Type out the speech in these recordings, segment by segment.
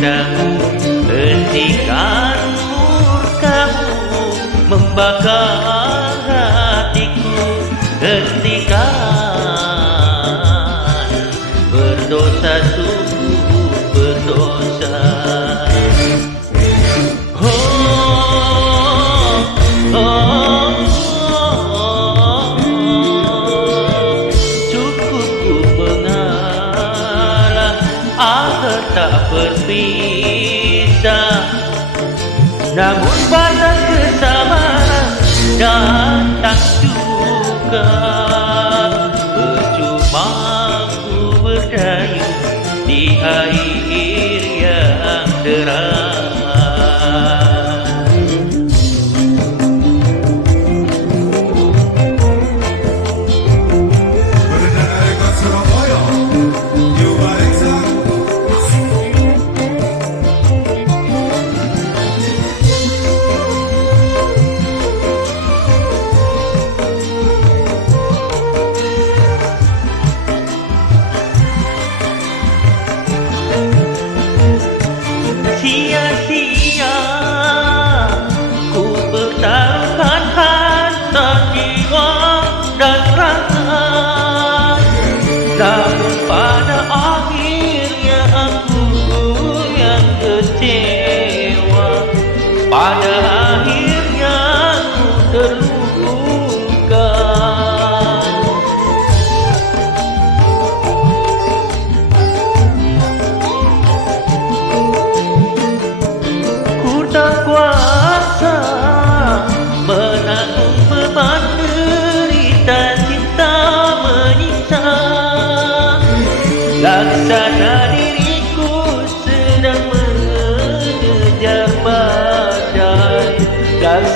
cintamu Hentikan murkamu membakar hatiku. Hentikan tak berpisah. Namun pada kesabaran datang juga Percuma ku berdayung di air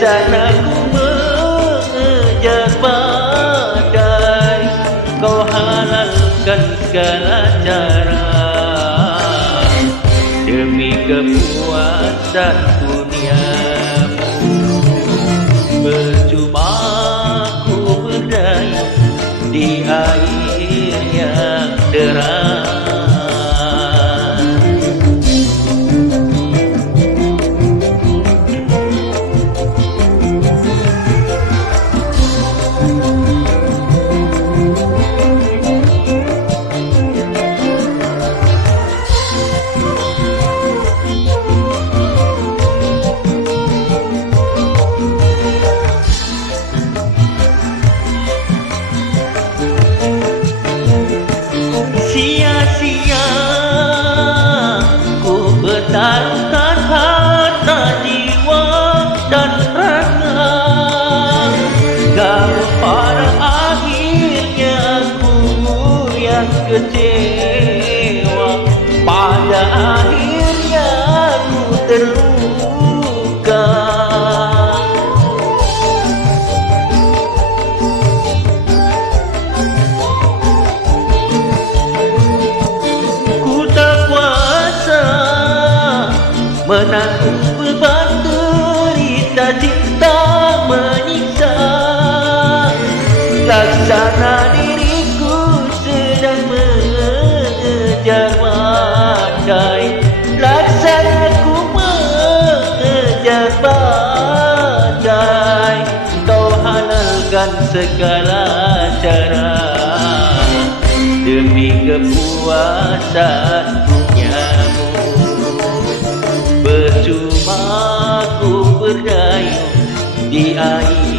Laksana ku mengejar badai Kau halalkan segala cara. Demi kepuasan Yang kecewa. Pada akhirnya aku terluka. Ku tak kuasa menanggung beban derita cinta menyiksa. Laksana diriku halalkan segala cara. Demi kepuasan dunyamu Percuma ku berdayung di air